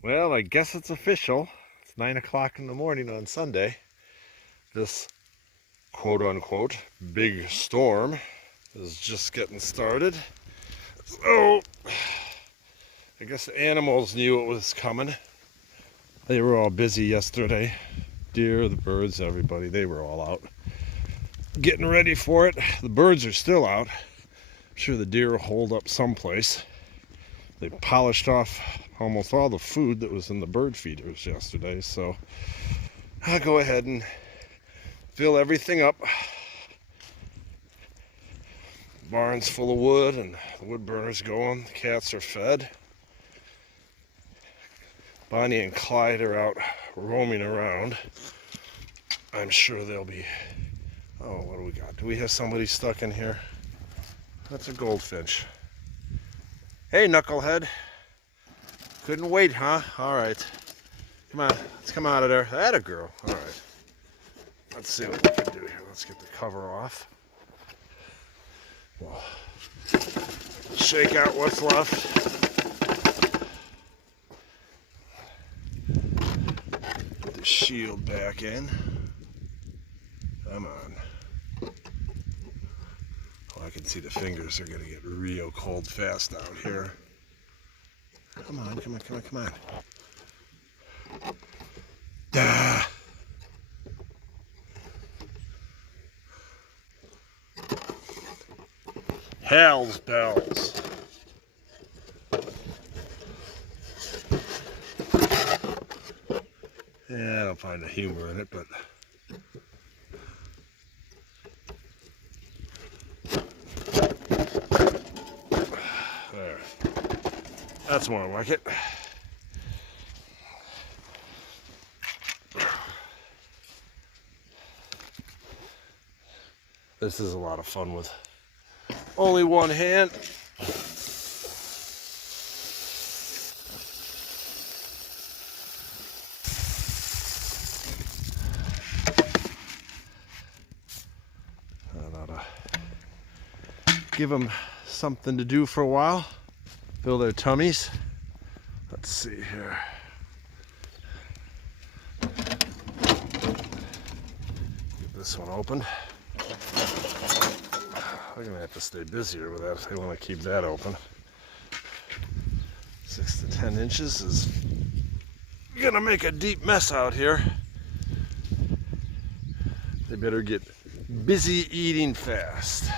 Well, I guess it's official. It's 9 o'clock in the morning on Sunday. This quote unquote big storm is just getting started. So, I guess the animals knew it was coming. They were all busy yesterday. Deer, the birds, everybody, they were all out getting ready for it. The birds are still out. I'm sure the deer will hold up someplace. They polished off almost all the food that was in the bird feeders yesterday, so I'll go ahead and fill everything up. Barn's full of wood and the wood burner's going. The cats are fed. Bonnie and Clyde are out roaming around. I'm sure they'll be... Oh, what do we got? Do we have somebody stuck in here? That's a goldfinch. Hey, knucklehead. Couldn't wait, huh? All right. Come on, let's come out of there. That a girl. All right. Let's see what we can do here. Let's get the cover off. We'll shake out what's left. Put the shield back in. Come on. Oh, I can see the fingers are going to get real cold fast out here. Come on, come on, come on, come on. Ah. Hell's bells. Yeah, I don't find the humor in it, but there. That's more like it. This is a lot of fun with only one hand. And ought to give them something to do for a while. Fill their tummies. Let's see here. Get this one open. I'm gonna have to stay busier with that if they want to keep that open. 6 to 10 inches is gonna make a deep mess out here. They better get busy eating fast.